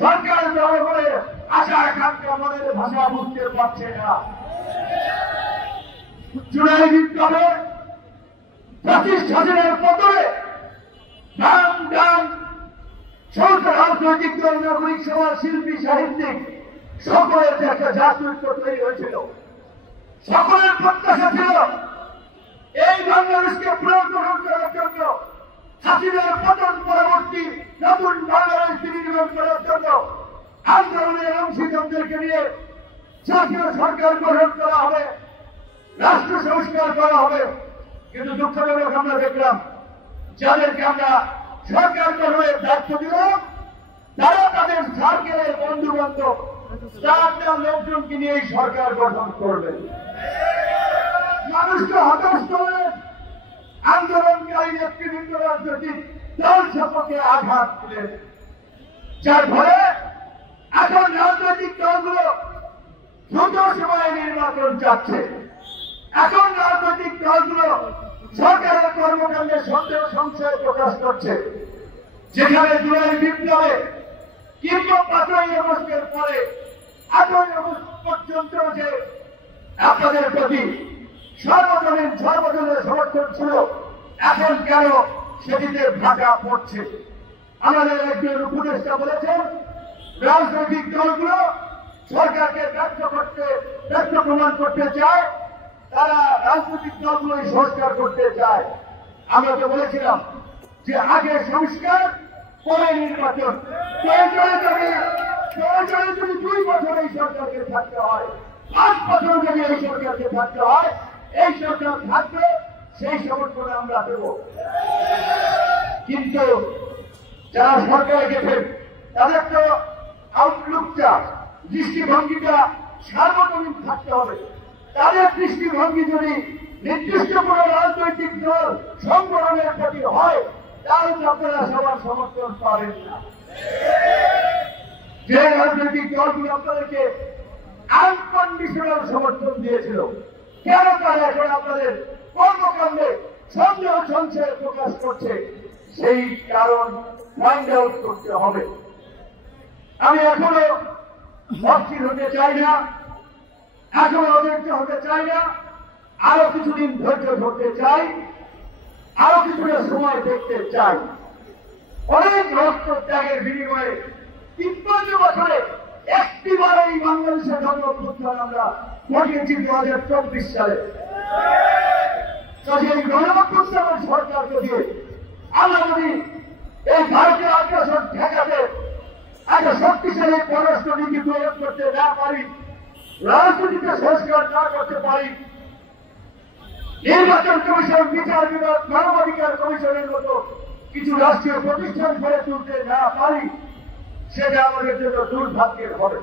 সরকার জনগণের আশা আকাঙ্ক্ষা মনের ভাষা বুঝতে পারছে না। জুলাই বিপ্লবে ফ্যাসিস্ট হাসিনার পতনে ডান ডান সরকার, রাজনৈতিক দল, নাগরিক সমাজ, শিল্পী, সাহিত্যিক সকলের যে একটা জাতীয়ত্ব তৈরি হয়েছিল, সকলের প্রত্যাশা ছিল এই বাংলাদেশকে পুনর্গঠন করার জন্য, হাসিনার পতন পরবর্তী নতুন বাংলাদেশ বিনির্মাণ করার জন্য আন্দোলনের অংশীদারদেরকে নিয়ে জাতীয় সরকার গঠন করা হবে, রাষ্ট্র সংস্কার করা হবে। কিন্তু দুঃখজনক আমরা দেখলাম যাদেরকে আমরা সরকার গঠনের দায়িত্ব দিলাম তারা তাদের সার্কেলের বন্ধু বান্ধব তার লোকজনকে নিয়ে সরকার গঠন করবে। মানুষকে হতাশ করে আন্দোলনকারী নেতৃবৃন্দ রাজনৈতিক দল সম্পর্কে আঘাত দিলেন, যার ফলে এখন রাজনৈতিক দলগুলো দ্রুত সময়ে নির্বাচন চাচ্ছে। এখন রাজনৈতিক দলগুলো সরকারের কর্মকাণ্ডে সন্দেহ সংশয় প্রকাশ করছে। যেখানে জুলাই বিপ্লবে কিংবা ৫ই আগস্টের পরে ৮ই আগস্ট পর্যন্ত যে আপনাদের প্রতি সর্বজনীন সমর্থন ছিল, এখন কেন সেটিতে ভাটা পড়ছে? আমাদের একজন উপদেষ্টা বলেছেন রাজনৈতিক দলগুলো সরকারকে ব্যর্থ প্রমাণ করতে চায়, তারা রাজনৈতিক দলগুলোই সংস্কার করতে চায়। আমরা তো বলেছিলাম যে আগে সংস্কার পরে নির্বাচন। প্রয়োজনে যদি ২ বছর এই সরকারকে থাকতে হয়, ৫ বছর যদি এই সরকারকে থাকতে হয়, এই সরকার থাকবে, সেই সমর্থন আমরা দেব। কিন্তু যারা সরকারে গেছেন তাদের তো আউটলুকটা, দৃষ্টিভঙ্গিটা সার্বজনীন থাকতে হবে। তাদের দৃষ্টিভঙ্গি যদি নির্দিষ্ট কোন রাজনৈতিক দল সংগঠনের প্রতি হয়, তাহলে আপনারা সবার সমর্থন পাবেন না। যে রাজনৈতিক দলগুলো আপনাদেরকে আনকন্ডিশনাল সমর্থন দিয়েছিল, কেন তারা এখন আপনাদের কর্মকাণ্ডে সন্দেহ সংশয় প্রকাশ করছে, সেই কারণ ফাইন্ড আউট করতে হবে। আমি এখনো অস্থির হতে চাই না, এখনো অধৈর্য হতে চাই না, আরো কিছুদিন ধৈর্য ধরতে চাই, আরো কিছুটা সময় দেখতে চাই। অনেক রক্ত ত্যাগের বিনিময়ে ৫৩ বছরে একটিবার এই বাংলাদেশের গণঅভ্যুত্থান আমরা ঘটিয়েছি ২০২৪ সালে। এই গণঅভ্যুত্থানের সরকারকে দিয়ে আমরা যদি এই ভারতীয় আগ্রাসন ঠেকাতে একটা শক্তিশালী পররাষ্ট্র নীতি প্রয়োগ করতে না পারি, রাজনীতিতে সংস্কার না করতে পারি, নির্বাচন কমিশন, বিচার বিভাগ, মানবাধিকার কমিশনের মতো কিছু রাষ্ট্রীয় প্রতিষ্ঠান গড়ে তুলতে না পারি, সেটা আমাদের জন্য দুর্ভাগ্যের হবে।